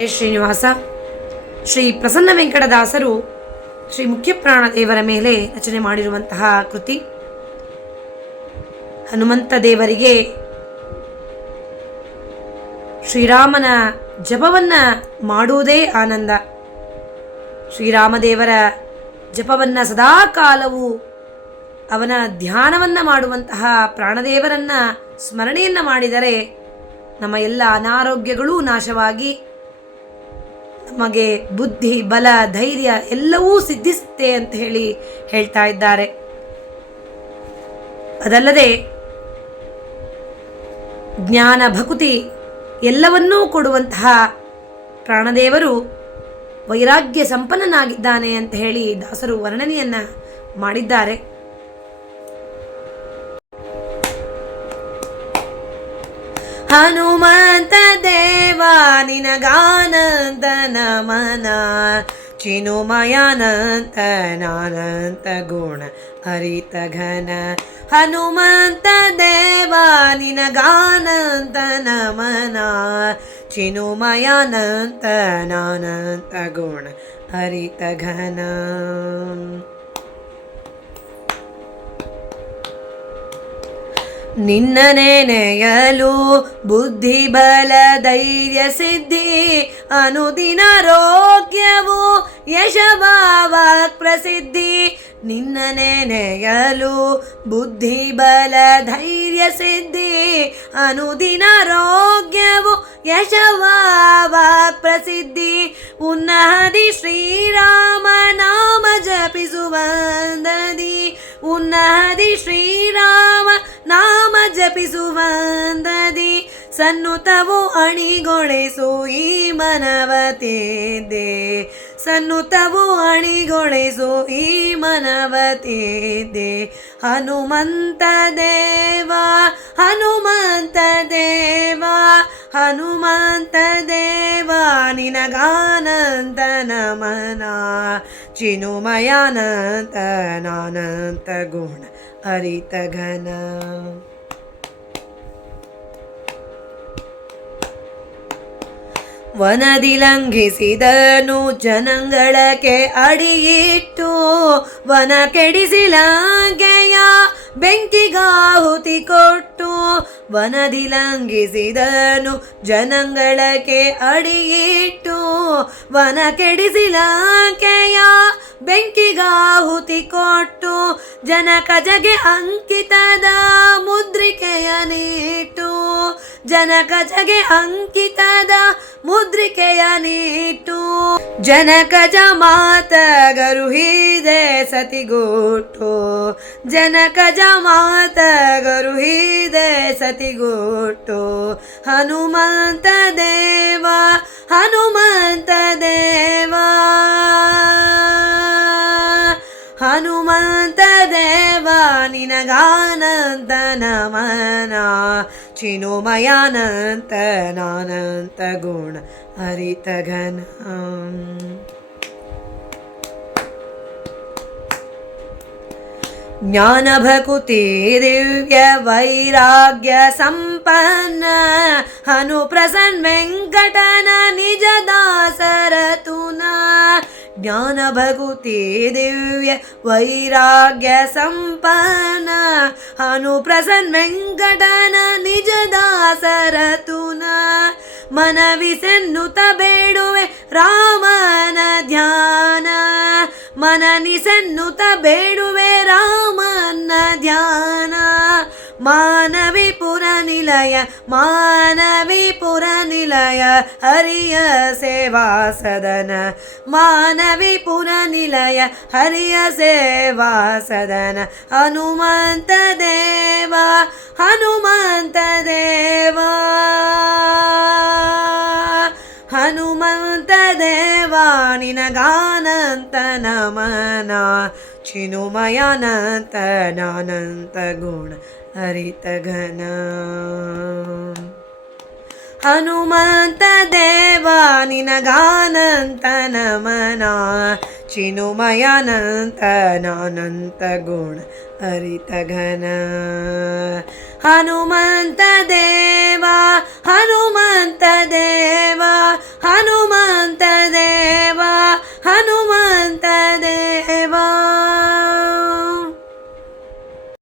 ಶ್ರೀನಿವಾಸ ಶ್ರೀ ಪ್ರಸನ್ನ ವೆಂಕಟದಾಸರು ಶ್ರೀ ಮುಖ್ಯಪ್ರಾಣ ದೇವರ ಮೇಲೆ ರಚನೆ ಮಾಡಿರುವಂತಹ ಕೃತಿ. ಹನುಮಂತ ದೇವರಿಗೆ ಶ್ರೀರಾಮನ ಜಪವನ್ನು ಮಾಡುವುದೇ ಆನಂದ. ಶ್ರೀರಾಮದೇವರ ಜಪವನ್ನು ಸದಾಕಾಲವೂ ಅವನ ಧ್ಯಾನವನ್ನು ಮಾಡುವಂತಹ ಪ್ರಾಣದೇವರನ್ನು ಸ್ಮರಣೆಯನ್ನು ಮಾಡಿದರೆ ನಮ್ಮ ಎಲ್ಲ ಅನಾರೋಗ್ಯಗಳೂ ನಾಶವಾಗಿ ನಮಗೆ ಬುದ್ಧಿ, ಬಲ, ಧೈರ್ಯ ಎಲ್ಲವೂ ಸಿದ್ಧಿಸುತ್ತೆ ಅಂತ ಹೇಳ್ತಾ ಇದ್ದಾರೆ. ಅದಲ್ಲದೆ ಜ್ಞಾನ, ಭಕ್ತಿ ಎಲ್ಲವನ್ನೂ ಕೊಡುವಂತಹ ಪ್ರಾಣದೇವರು ವೈರಾಗ್ಯ ಸಂಪನ್ನನಾಗಿದ್ದಾನೆ ಅಂತ ಹೇಳಿ ದಾಸರು ವರ್ಣನೆಯನ್ನ ಮಾಡಿದ್ದಾರೆ. ಹನುಮಂತ ದೇವ ನಿನಗಾನಂತ ನಮನ, ಚಿನುಮಯಾನಂತ ನಾನಂತ ಗುಣ ಹರಿತ ಘನ. ಹನುಮಂತ ದೇವ ನಿನಗಾನಂತ ನಮನ, ಚಿನುಮಯಾನಂತ ನಾನಂತ ಗುಣ ಹರಿತ ಘನ. ನಿನ್ನ ನೆನೆಯಲು ಬುದ್ಧಿ, ಬಲ, ಧೈರ್ಯ, ಸಿದ್ಧಿ, ಅನುದಿನ ಆರೋಗ್ಯವು, ಯಶವಾಕ್ ಪ್ರಸಿದ್ಧಿ. ನಿನ್ನ ನೆನೆಯಲು ಬುದ್ಧಿ, ಬಲ, ಧೈರ್ಯ, ಸಿದ್ಧಿ, ಅನುದಿನ ಆರೋಗ್ಯವು, ಯಶವಾಕ್ ಪ್ರಸಿದ್ಧಿ. ಉನ್ನತಿ ಶ್ರೀರಾಮ ನಾಮ ಜಪಿಸುವಂದದಿ, ಉನ್ನತಿ ಶ್ರೀರಾಮ ನಾಮ ಜಪಿಸುವಂದದಿ, ಸನ್ನುತವು ಅಣಿಗೊಳಿಸು ಈ ಮನವತಿದ್ದೆ, ಸನ್ನುತವು ಅಣಿಗೊಳಿಸು ಈ ಮನವತಿದ್ದೆ. ಹನುಮಂತ ದೇವ, ಹನುಮಂತ ದೇವ, ಹನುಮಂತ ದೇವ ನಿನಗಾನಂತ ನಮನ, ಚಿನುಮಯಾನಂತ ನಾನಂತ ಗುಣ ಹರಿತ ಘನ. ವನದಿ ಲಂಘಿಸಿದನು ಜನಾಂಗಳಕ್ಕೆ ಅಡಿಯಿಟ್ಟು, ವನ ಕೆಡಿಸಿ ಲಂಕೆಯ ಬೆಂಕಿಗಾಹುತಿ ಕೊಟ್ಟು. ವನದಿ ಲಂಘಿಸಿದನು ಜನಾಂಗಳಕ್ಕೆ ಅಡಿಯಿಟ್ಟು, ವನ ಕೆಡಿಸಿ ಲಂಕೆಯ ಬೆಂಕಿಗಾಹುತಿ ಕೊಟ್ಟು. ಜನಕ ಜಗೆ ಅಂಕಿತದ ಮುದ್ರಿಕೆಯ ನೀಟ್ಟು, ಜನಕ ಜಗೆ ಅಂಕಿತದ ಮುದ್ರಿಕೆಯ ನೀಟ್ಟು. ಜನಕಜ ಮಾತ ಗರುಹಿದೆ ಸತಿಗೋಟು, ಜನಕಜ ಮಾತ ಗರುಹಿದೆ ಸತಿಗೋಟು. ಹನುಮಂತ ದೇವ, ಹನುಮಂತ ದೇವ, ಹನುಮಂತ ದೇವ ನಿನಗಾನಂತ ನಮನ, ಚಿನುಮಯಾನಂತ ನಾನಂತ ಗುಣ ಹರಿತ ಘನ. ಜ್ಞಾನ, ಭಕ್ತಿ, ದಿವ್ಯ, ವೈರಾಗ್ಯ ಸಂಪನ್ನ, ಹನು ಪ್ರಸನ್ನ ವೆಂಕಟನ ನಿಜ ದಾಸರತುನ. ಜ್ಞಾನ, ಭಕ್ತಿ, ದಿವ್ಯ, ವೈರಾಗ್ಯ ಸಂಪನ್ನ, ಹನು ಪ್ರಸನ್ನ ವೆಂಕಟನ ನಿಜ ದಾಸರತುನ. ಮನವಿಸೆನ್ನುತ ಬೇಡುವೆ ರಾಮನ ಧ್ಯಾನ, ಮನನಿಸೆನ್ನುತ ಬೇಡುವೆ ರಾಮನ ಧ್ಯಾನ. ಮಾನವಿಪುರ ನಿಲಯ, ಮಾನವಿಪುರ ನಿಲಯ, ಹರಿಯ ಸೇವಾ ಸದನ, ಮಾನವಿಪುರ ನಿಲಯ, ಹರಿಯ ಸೇವಾ ಸದನ. ಹನುಮಂತ ದೇವ, ಹನುಮಂತ ದೇವ, ಹನುಮಂತ ದೇವ ನಿನಗಾನಂತ ನಮನ, ಚಿನುಮಯಾನಂತ ನಾನಂತ ಗುಣ ಹರಿತ ಘನ. ಹನುಮಂತ ದೇವ ನಿನಗಾನಂತ ನಮನ, ಚಿನುಮಯಾನಂತ ನಾನಂತ ಗುಣ ಹರಿತ ಘನ. ಹನುಮಂತ ದೇವ, ಹನುಮಂತ ದೇವ, ಹನುಮ